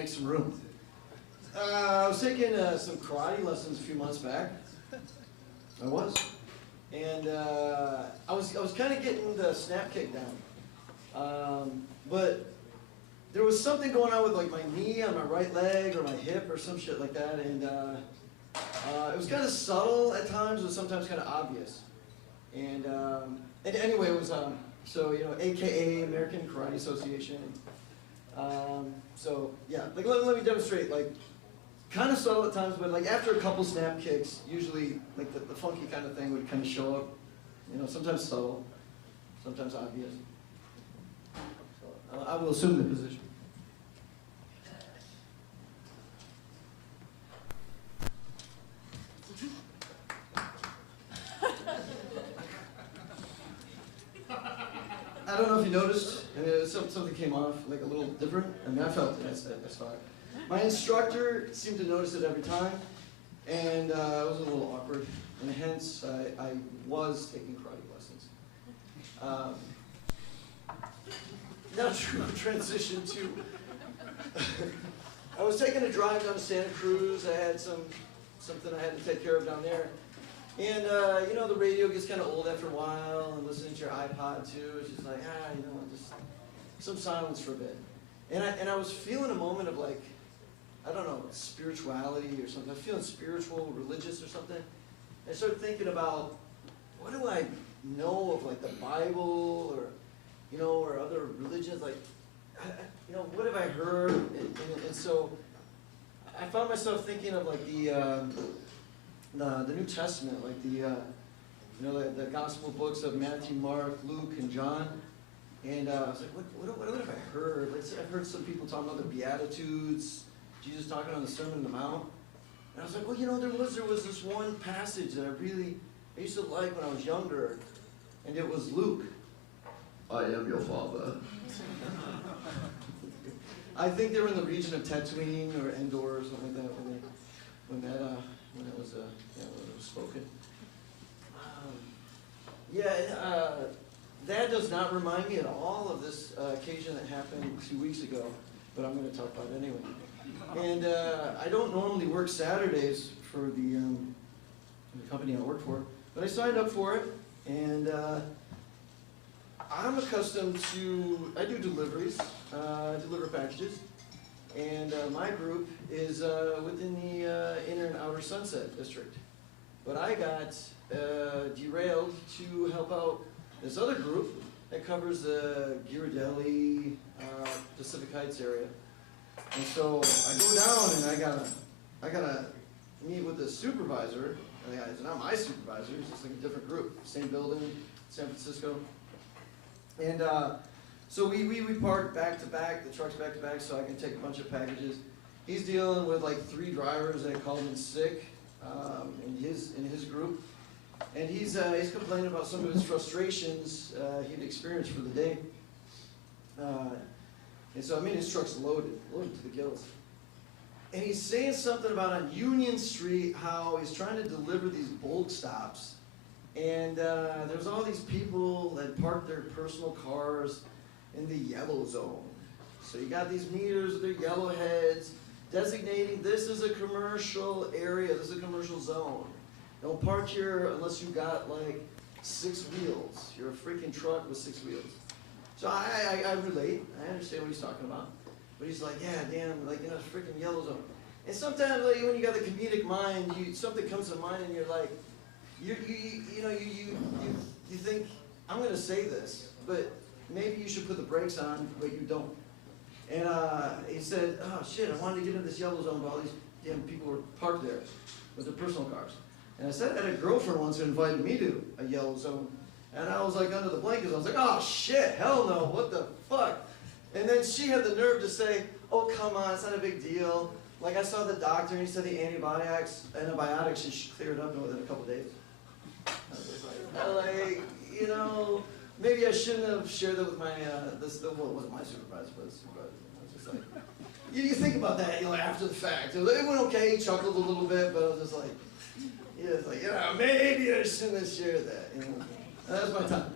make some room. I was taking some karate lessons a few months back. I was. And I was kind of getting the snap kick down. But there was something going on with like my knee on my right leg or my hip or some shit like that. And it was kind of subtle at times, but sometimes kind of obvious. And anyway, it was, so, you know, AKA American Karate Association. So, yeah, like let me demonstrate, like, kind of subtle at times, but like after a couple snap kicks, usually like the funky kind of thing would kind of show up. You know, sometimes subtle, sometimes obvious. So, I will assume the position. I don't know if you noticed, something came off like a little different. I mean, I felt it, that's fine. My instructor seemed to notice it every time, and it was a little awkward, and hence I was taking karate lessons. Now transition to, I was taking a drive down to Santa Cruz. I had something I had to take care of down there. And, you know, the radio gets kind of old after a while, and listening to your iPod, too, it's just like, you know, just some silence for a bit. And I was feeling a moment of, like, I don't know, spirituality or something. I was feeling spiritual, religious or something. I started thinking about, what do I know of, like, the Bible or, you know, or other religions? Like, you know, what have I heard? And so I found myself thinking of, like, the New Testament, like you know, the gospel books of Matthew, Mark, Luke, and John. And I was like, what have I heard? Like, I've heard some people talking about the Beatitudes, Jesus talking on the Sermon on the Mount. And I was like, well, you know, there was this one passage that I used to like when I was younger, and it was Luke. I am your father. I think they were in the region of Tatooine or Endor or something like that when it was spoken. That does not remind me at all of this occasion that happened 2 weeks ago, but I'm going to talk about it anyway. And I don't normally work Saturdays for the company I work for, but I signed up for it, and I'm accustomed to, I do deliveries, deliver packages, and my group is within the Inner and Outer Sunset District. But I got derailed to help out this other group that covers the Ghirardelli, Pacific Heights area. And so I go down and I gotta meet with the supervisor. It's not my supervisor, it's just like a different group, same building, San Francisco. And so we park back to back, the truck's back to back, so I can take a bunch of packages. He's dealing with like 3 drivers that called in sick in his group, and he's complaining about some of his frustrations he'd experienced for the day. And so I mean his truck's loaded to the gills. And he's saying something about on Union Street how he's trying to deliver these bulk stops. And there's all these people that park their personal cars in the yellow zone. So you got these meters with their yellow heads designating this is a commercial area, this is a commercial zone. Don't park here unless you got like 6 wheels. You're a freaking truck with 6 wheels. So I relate, I understand what he's talking about. But he's like, yeah, damn, like, you know, it's freaking yellow zone. And sometimes, like, when you got the comedic mind, something comes to mind and you're like, you think, I'm going to say this, but maybe you should put the brakes on, but you don't. And he said, oh shit, I wanted to get into this yellow zone, but all these damn people were parked there with their personal cars. And I said I had a girlfriend once who invited me to a yellow zone. And I was like under the blankets, I was like, oh shit, hell no, what the fuck? And then she had the nerve to say, oh come on, it's not a big deal. Like I saw the doctor and he said the antibiotics should clear it up within a couple days. I was like, you know, maybe I shouldn't have shared that with my, well, it wasn't my supervisor, but the supervisor. I was just like, you think about that, you know, after the fact. It went okay, he chuckled a little bit, but I was just like, yeah, it's like, you know, maybe I shouldn't have shared that, you know. And that was my time.